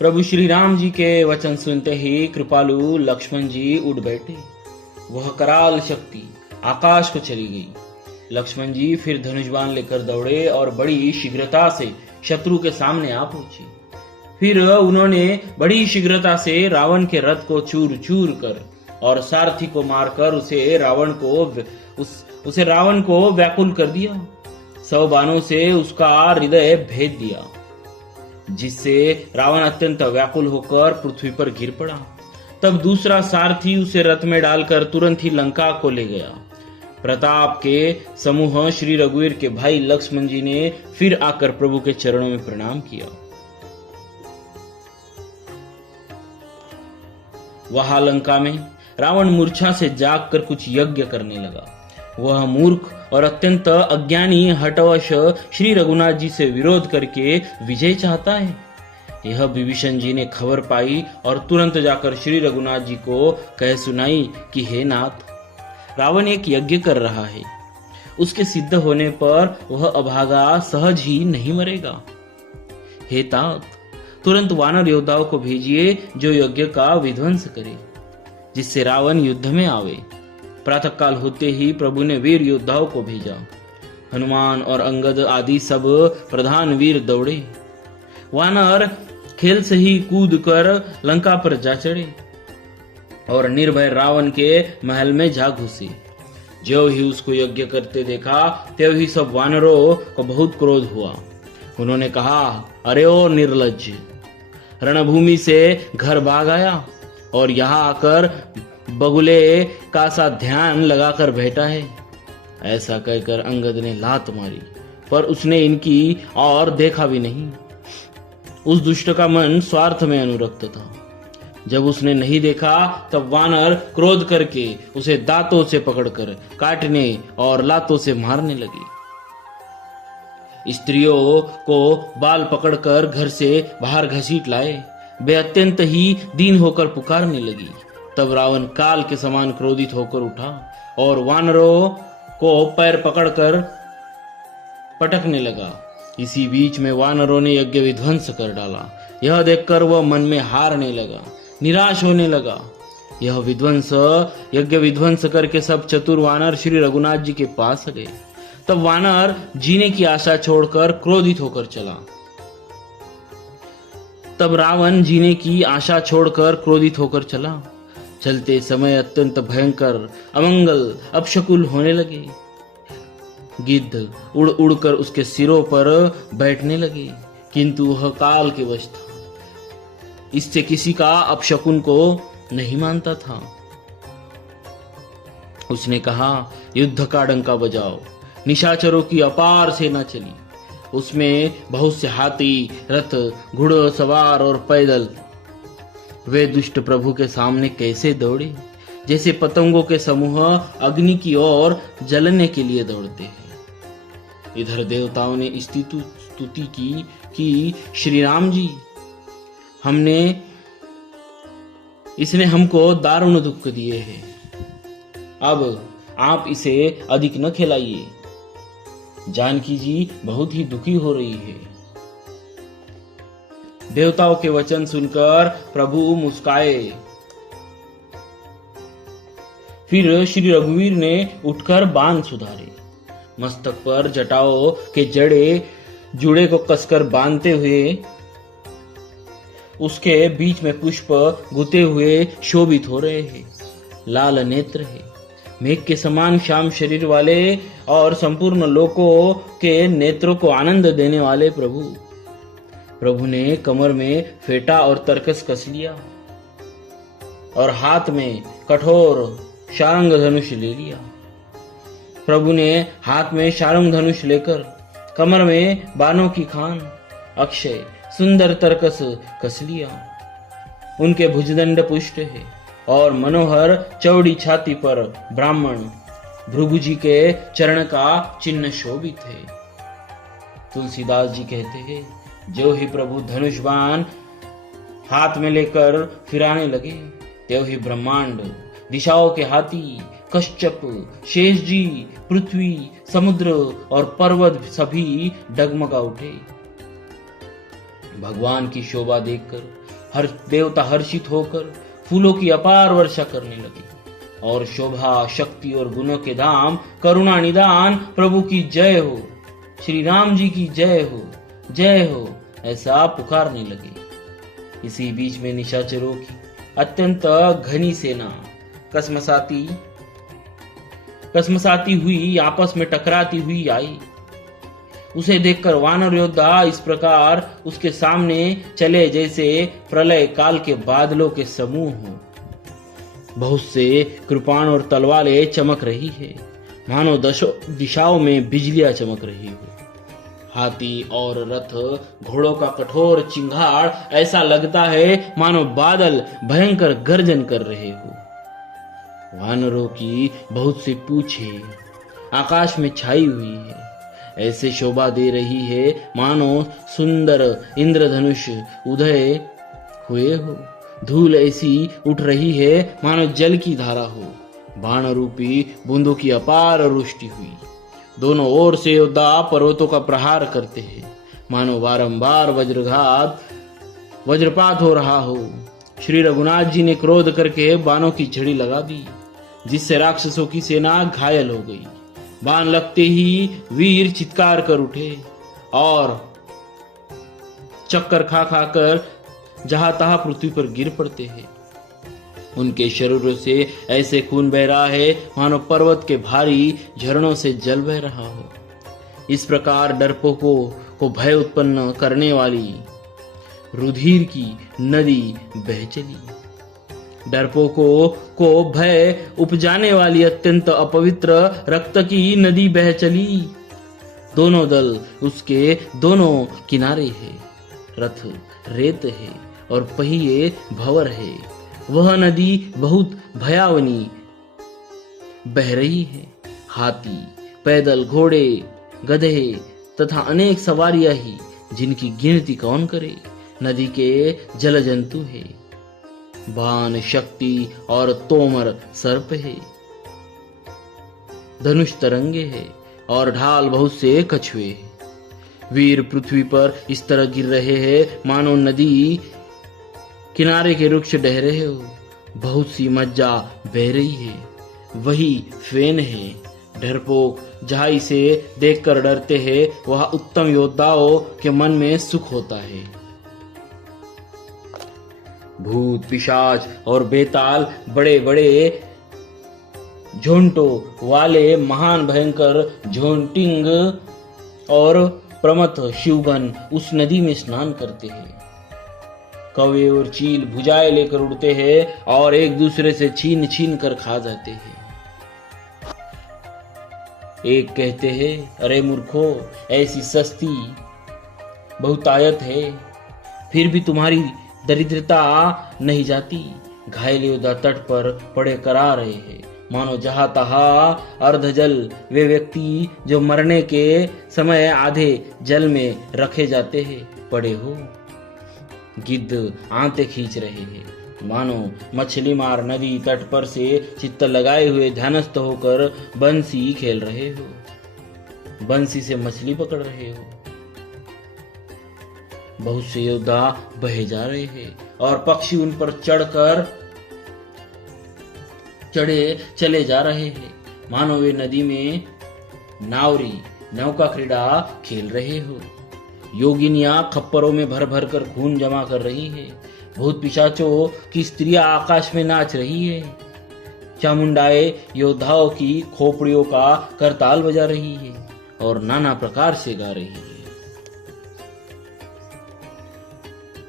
प्रभु श्री राम जी के वचन सुनते ही कृपालु लक्ष्मण जी उठ बैठे। वह कराल शक्ति आकाश को चली गई। लक्ष्मण जी फिर धनुष बाण लेकर दौड़े और बड़ी शीघ्रता से शत्रु के सामने आ पहुंचे। फिर उन्होंने बड़ी शीघ्रता से रावण के रथ को चूर चूर कर और सारथी को मारकर उसे रावण को व्याकुल कर दिया। 100 बाणों से उसका हृदय भेद दिया, जिससे रावण अत्यंत व्याकुल होकर पृथ्वी पर गिर पड़ा। तब दूसरा सारथी उसे रथ में डालकर तुरंत ही लंका को ले गया। प्रताप के समूह श्री रघुवीर के भाई लक्ष्मण जी ने फिर आकर प्रभु के चरणों में प्रणाम किया। वहां लंका में रावण मूर्छा से जागकर कुछ यज्ञ करने लगा। वह मूर्ख और अत्यंत अज्ञानी हठवश श्री रघुनाथ जी से विरोध करके विजय चाहता है। यह विभीषण जी ने खबर पाई और तुरंत जाकर श्री रघुनाथ जी को कह सुनाई कि हे नाथ, रावण एक यज्ञ कर रहा है। उसके सिद्ध होने पर वह अभागा सहज ही नहीं मरेगा। हे तात, तुरंत वानर योद्धाओं को भेजिए जो यज्ञ का विध्वंस करे, जिससे रावण युद्ध में आवे। प्रातःकाल होते ही प्रभु ने वीर योद्धाओं को भेजा। हनुमान और अंगद आदि सब प्रधान वीर दौड़े। वानर खेल से ही कूद कर लंका पर जा चढ़े और निर्भय रावण के महल में जा घुसे। जो ही उसको यज्ञ करते देखा, त्यों ही सब वानरों को बहुत क्रोध हुआ। उन्होंने कहा, अरे ओ निर्लज्ज, रणभूमि से घर भाग आया और यहाँ आकर बगुले का सा ध्यान लगाकर बैठा है। ऐसा कहकर अंगद ने लात मारी, पर उसने इनकी और देखा भी नहीं। उस दुष्ट का मन स्वार्थ में अनुरक्त था। जब उसने नहीं देखा तब वानर क्रोध करके उसे दांतों से पकड़कर काटने और लातों से मारने लगे। स्त्रियों को बाल पकड़कर घर से बाहर घसीट लाए। वे अत्यंत ही दीन होकर पुकारने लगी। तब रावण काल के समान क्रोधित होकर उठा और वानरों को पैर पकड़कर पटकने लगा। इसी बीच में वानरों ने यज्ञ विध्वंस कर डाला। यह देखकर वह मन में हारने लगा, निराश होने लगा। यह यज्ञ विध्वंस करके सब चतुर वानर श्री रघुनाथ जी के पास गए। तब वानर जीने की आशा छोड़कर क्रोधित होकर चला। तब रावण जीने की आशा छोड़कर क्रोधित होकर चला। चलते समय अत्यंत भयंकर अमंगल अपशकुल होने लगे। गिद्ध उड़ उड़कर उसके सिरों पर बैठने लगे, किंतु वह काल के वश था। इससे किसी का अपशकुन को नहीं मानता था। उसने कहा, युद्ध का डंका बजाओ। निशाचरों की अपार सेना चली। उसमें बहुत से हाथी, रथ, घुड़सवार और पैदल। वे दुष्ट प्रभु के सामने कैसे दौड़े, जैसे पतंगों के समूह अग्नि की ओर जलने के लिए दौड़ते हैं। इधर देवताओं ने स्तुति की कि श्री राम जी, इसने हमको दारुण दुख दिए हैं। अब आप इसे अधिक न खिलाइए। जानकी जी बहुत ही दुखी हो रही है। देवताओं के वचन सुनकर प्रभु मुस्काए। फिर श्री रघुवीर ने उठकर बाण सुधारे। मस्तक पर जटाओं के जुड़े को कसकर बांधते हुए उसके बीच में पुष्प गुते हुए शोभित हो रहे हैं। लाल नेत्र है, मेघ के समान श्याम शरीर वाले और संपूर्ण लोकों के नेत्रों को आनंद देने वाले प्रभु ने कमर में फेटा और तरकस कस लिया और हाथ में कठोर शारंग धनुष ले लिया। प्रभु ने हाथ में शारंग धनुष लेकर कमर में बाणों की खान अक्षय सुंदर तरकस कस लिया। उनके भुजदंड पुष्ट है और मनोहर चौड़ी छाती पर ब्राह्मण भृगु जी के चरण का चिन्ह शोभित है। तुलसीदास जी कहते हैं, जो ही प्रभु धनुष बाण हाथ में लेकर फिराने लगे, त्यों ही ब्रह्मांड, दिशाओं के हाथी, कश्यप, शेष जी, पृथ्वी, समुद्र और पर्वत सभी डगमगा उठे। भगवान की शोभा देखकर हर देवता हर्षित होकर फूलों की अपार वर्षा करने लगे और शोभा, शक्ति और गुणों के धाम, करुणा निदान प्रभु की जय हो, श्री राम जी की जय हो, ऐसा पुकारने लगे। इसी बीच में निशाचरों की अत्यंत घनी सेना कसमसाती हुई आपस में टकराती हुई आई। उसे देखकर वानर योद्धा इस प्रकार उसके सामने चले जैसे प्रलय काल के बादलों के समूह हो। बहुत से कृपाण और तलवारें चमक रही है, मानो दिशाओं में बिजलियां चमक रही हो। हाथी और रथ, घोड़ों का कठोर चिंगाड़ ऐसा लगता है मानो बादल भयंकर गर्जन कर रहे हो। वानरों की बहुत सी पूंछें आकाश में छाई हुई है, ऐसे शोभा दे रही है मानो सुंदर इंद्रधनुष उदय हुए हो। धूल ऐसी उठ रही है मानो जल की धारा हो। बाण रूपी बूंदों की अपार वृष्टि हुई। दोनों ओर से योद्धा पर्वतों का प्रहार करते हैं, मानो बारंबार वज्रपात हो रहा हो। श्री रघुनाथ जी ने क्रोध करके बाणों की झड़ी लगा दी, जिससे राक्षसों की सेना घायल हो गई। बाण लगते ही वीर चित्कार कर उठे और चक्कर खा कर जहां तहां पृथ्वी पर गिर पड़ते हैं। उनके शरीरों से ऐसे खून बह रहा है मानो पर्वत के भारी झरनों से जल बह रहा हो। इस प्रकार डरपोकों को भय उत्पन्न करने वाली रुधिर की नदी बह चली। डरपोकों को भय उपजाने वाली अत्यंत अपवित्र रक्त की नदी बह चली। दोनों दल उसके दोनों किनारे है। रथ रेत है और पहिए भंवर है। वह नदी बहुत भयावनी बह रही है। हाथी, पैदल, घोड़े, गधे तथा अनेक सवारियां ही, जिनकी गिनती कौन करे, नदी के जल जंतु है। बाण, शक्ति और तोमर सर्प है। धनुष तरंगे है और ढाल बहुत से कछुए हैं। वीर पृथ्वी पर इस तरह गिर रहे हैं मानो नदी किनारे के वृक्ष ढह रहे हो। बहुत सी मज्जा बह रही है, वही फेन है। डरपोक जहां इसे देखकर डरते हैं, वह उत्तम योद्धाओं के मन में सुख होता है। भूत, पिशाच और बेताल बड़े बड़े झोंटों वाले महान भयंकर झोंटिंग और प्रमथ शिवगण उस नदी में स्नान करते हैं। कौवे और चील भुजाएं लेकर उड़ते हैं और एक दूसरे से छीन छीन कर खा जाते हैं। एक कहते हैं, अरे मूर्खो, ऐसी सस्ती बहुतायत है, फिर भी तुम्हारी दरिद्रता नहीं जाती। घायल योद्धा तट पर पड़े करा रहे हैं, मानो जहां तहां अर्धजल। वे व्यक्ति जो मरने के समय आधे जल में रखे जाते हैं, पड़े हो। गिद्ध आंते खींच रहे हैं, मानो मछली मार नदी तट पर से चित्त लगाए हुए ध्यानस्थ होकर बंसी खेल रहे हो, बंसी से मछली पकड़ रहे हो। बहुत से योद्धा बहे जा रहे हैं और पक्षी उन पर चढ़े चले जा रहे हैं, मानो वे नदी में नौका क्रीड़ा खेल रहे हो। योगिनियां खप्परों में भर भर कर खून जमा कर रही है। भूत पिशाचों की स्त्रियां आकाश में नाच रही है। चामुंडाएं योद्धाओं की खोपड़ियों का करताल बजा रही है और नाना प्रकार से गा रही है।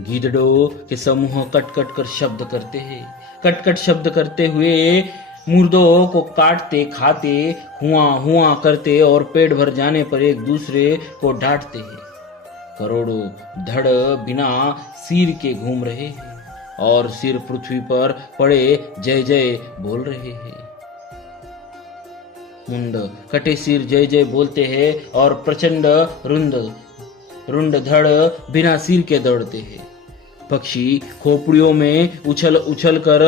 गीदड़ों के समूह कट कट कर शब्द करते हैं। कट कट शब्द करते हुए मुर्दों को काटते, खाते, हुआ करते और पेट भर जाने पर एक दूसरे को डांटते हैं। करोड़ों धड़ बिना सिर के घूम रहे हैं और सिर पृथ्वी पर पड़े जय जय बोल रहे हैं। मुंड कटे सिर जय जय बोलते हैं और प्रचंड रुंड धड़ बिना सिर के दौड़ते हैं। पक्षी खोपड़ियों में उछल कर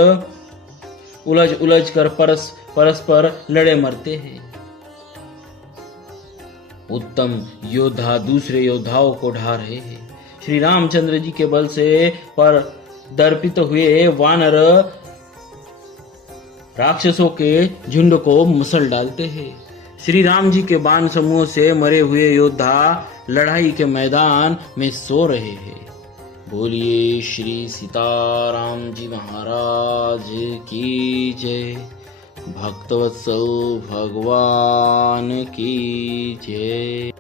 उलझ कर परस्पर लड़े मरते हैं। उत्तम योद्धा दूसरे योद्धाओं को ढा रहे हैं। श्री रामचंद्र जी के बल से दर्पित हुए वानर राक्षसों के झुंड को मसल डालते हैं। श्री राम जी के बाण समूह से मरे हुए योद्धा लड़ाई के मैदान में सो रहे हैं। बोलिए श्री सीताराम जी महाराज की जय। भक्तवत्सल भगवान की जय।